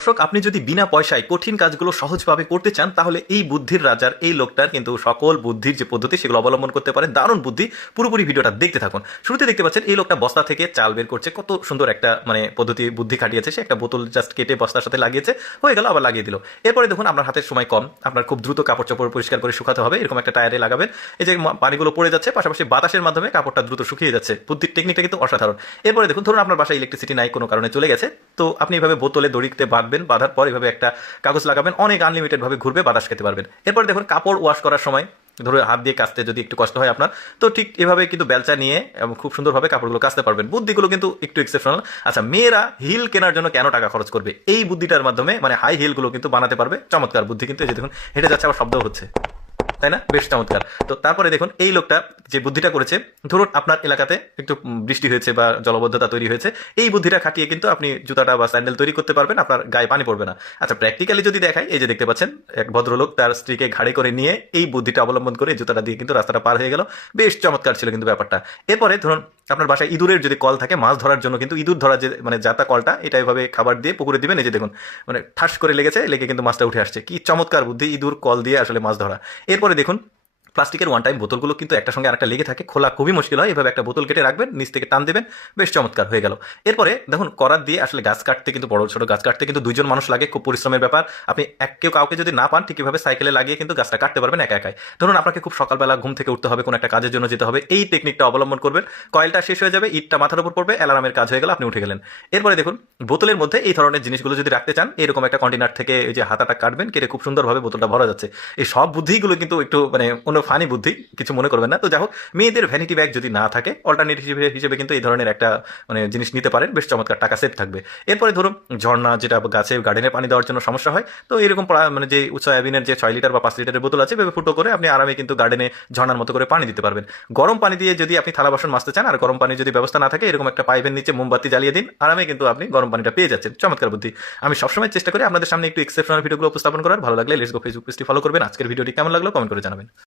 দর্শক, আপনি যদি বিনা পয়সায় কঠিন কাজগুলো সহজভাবে করতে চান তাহলে এই বুদ্ধির রাজার এই লোকটার কিন্তু সকল বুদ্ধির যে পদ্ধতি সেগুলো অবলম্বন করতে পারেন। দারুণ বুদ্ধি। পুরোপুরি ভিডিওটা দেখতে থাকুন। শুরুতে দেখতে পাচ্ছেন এই লোকটা বস্তা থেকে চাল বের করছে। কত সুন্দর একটা পদ্ধতি বুদ্ধি খাটিয়েছে। সে একটা বোতল জাস্ট কেটে বস্তার সাথে লাগিয়েছে, হয়ে গেল, আবার লাগিয়ে দিল। এরপরে দেখুন, আপনার হাতের সময় কম, আপনার খুব দ্রুত কাপড় চোপড় পরিষ্কার করে শুকাতে হবে। এরকম একটা টায়ারে লাগাবেন। এই যে পানিগুলো পড়ে যাচ্ছে, পাশাপাশি বাতাসের মাধ্যমে কাপড়টা দ্রুত শুকিয়ে যাচ্ছে। বুদ্ধির টেকনিকটা কিন্তু অসাধারণ। এরপরে দেখুন, ধরুন আপনার বাসায় ইলেকট্রিসিটি নাই, কোনো কারণে চলে গেছে, তো আপনি এভাবে বোতলে দড়িতে বাঁধবেন, বাঁধার পর এভাবে একটা কাগজ লাগাবেন, অনেক আনলিমিটেড ভাবে ঘুরবে, বাতাস খেতে পারবেন। এরপর দেখুন, কাপড় ওয়াশ করার সময় ধরুন হাত দিয়ে কাচতে যদি একটু কষ্ট হয় আপনার, তো ঠিক এভাবে কিন্তু বেলচা নিয়ে এবং খুব সুন্দরভাবে কাপড়গুলো কাচতে পারবেন। বুদ্ধিগুলো কিন্তু একটু এক্সেপশনাল। আচ্ছা, মেয়েরা হিল কেনার জন্য কেন টাকা খরচ করবে? এই বুদ্ধিটার মাধ্যমে হাই হিলগুলো কিন্তু বানাতে পারবে। চমৎকার বুদ্ধি কিন্তু। এই যে দেখুন, হেঁটে যাচ্ছে, আবার শব্দ হচ্ছে, তাই না? বেশ চমৎকার। তো তারপরে দেখুন, এই লোকটা যে বুদ্ধিটা করেছে, ধরুন আপনার এলাকাতে একটু বৃষ্টি হয়েছে বা জলবদ্ধতা তৈরি হয়েছে, এই বুদ্ধিটা খাটিয়ে কিন্তু আপনি জুতাটা বা স্যান্ডেল তৈরি করতে পারবেন, আপনার গায়ে পানি পড়বে না। আচ্ছা, প্র্যাকটিক্যালি যদি দেখাই, এই যে দেখতে পাচ্ছেন, এক ভদ্রলোক তার স্ত্রীকে ঘাড়ে করে নিয়ে এই বুদ্ধিটা অবলম্বন করে জুতাটা দিয়ে কিন্তু রাস্তাটা পার হয়ে গেল। বেশ চমৎকার ছিল কিন্তু ব্যাপারটা। এরপরে ধরুন, আপনার বাসায় ইঁদুরের যদি কল থাকে, মাছ ধরার জন্য কিন্তু ইঁদুর ধরার যে জাতা কলটা, এটা এভাবে খাবার দিয়ে পুকুরে দিবেন। এই যে দেখুন, ঠাস করে লেগেছে, লেগে কিন্তু মাছটা উঠে আসছে। কি চমৎকার বুদ্ধি, ইঁদুর কল দিয়ে আসলে মাছ ধরা। এরপরে দেখুন, প্লাস্টিকের ওয়ান টাইম বোতলগুলো কিন্তু একটা সঙ্গে আরেকটা লেগে থাকে, খোলা খুবই মুশকিল হয়। এভাবে একটা বোতল কেটে রাখবেন, নিচ থেকে টান দেবেন, বেশ চমৎকার হয়ে গেল। এরপরে দেখুন, করাত দিয়ে আসলে গাছ কাটতে কিন্তু, বড় ছোট গাছ কাটতে কিন্তু দুইজন মানুষ লাগে, খুব পরিশ্রমের ব্যাপার। আপনি কেউ কাউকে যদি না পান, ঠিক এভাবে সাইকেলে লাগিয়ে কিন্তু গাছটা কাটতে পারবেন একা একাই। ধরুন আপনাকে খুব সকালবেলা ঘুম থেকে উঠতে হবে, কোনো একটা কাজের জন্য যেতে হবে, এই টেকনিকটা অবলম্বন করবেন। কয়েলটা শেষ হয়ে যাবে, ইটটা মাথার উপর পড়বে, অ্যালার্মের কাজ হয়ে গেল, আপনি উঠে গেলেন। এরপরে দেখুন, বোতলের মধ্যে এই ধরনের জিনিসগুলো যদি রাখতে চান, এরকম একটা কন্টেনার থেকে এই যে হাতাটা কাটবেন, কেটে খুব সুন্দরভাবে বোতলটা ভরা যাচ্ছে। এই সব বুদ্ধিগুলো কিন্তু একটু অন্য ফানি বুদ্ধি, কিছু মনে করবেন না। তো যাই হোক, মেয়েদের ভ্যানিটি ব্যাগ যদি না থাকে, অল্টারনেটিভ হিসেবে কিন্তু এই ধরনের একটা জিনিস নিতে পারেন, বেশ চমৎকার, টাকা সেভ থাকবে। এরপরে ধরুন, ঝর্ণা, যেটা গাছে গার্ডেনে পানি দেওয়ার জন্য সমস্যা হয়, তো এরকম যে সয়াবিনের যে 6 লিটার বা 5 লিটারের বোতল আছে, ভেবে ফুটো করে আপনি আরামে কিন্তু গার্ডেনে ঝর্ণার মতো করে পানি দিতে পারবেন। গরম পানি দিয়ে যদি আপনি থালা বাসন মাজতে চান, আর গরম পানির যদি ব্যবস্থা না থাকে, এরকম একটা পাইপের নিচে মোমবাতি জ্বালিয়ে দিন, আরামে কিন্তু আপনি গরম পানিটা পেয়ে যাচ্ছেন। চমৎকার বুদ্ধি। আমি সবসময় চেষ্টা করি আপনাদের সামনে একটু এক্সেপশনাল ভিডিওগুলো উপস্থাপন করার। ভালো লাগলে লেটস গো ফেসবুক পেজটি ফলো করবেন। আজকের ভিডিওটি কেমন লাগলো কমেন্ট করে জানাবেন।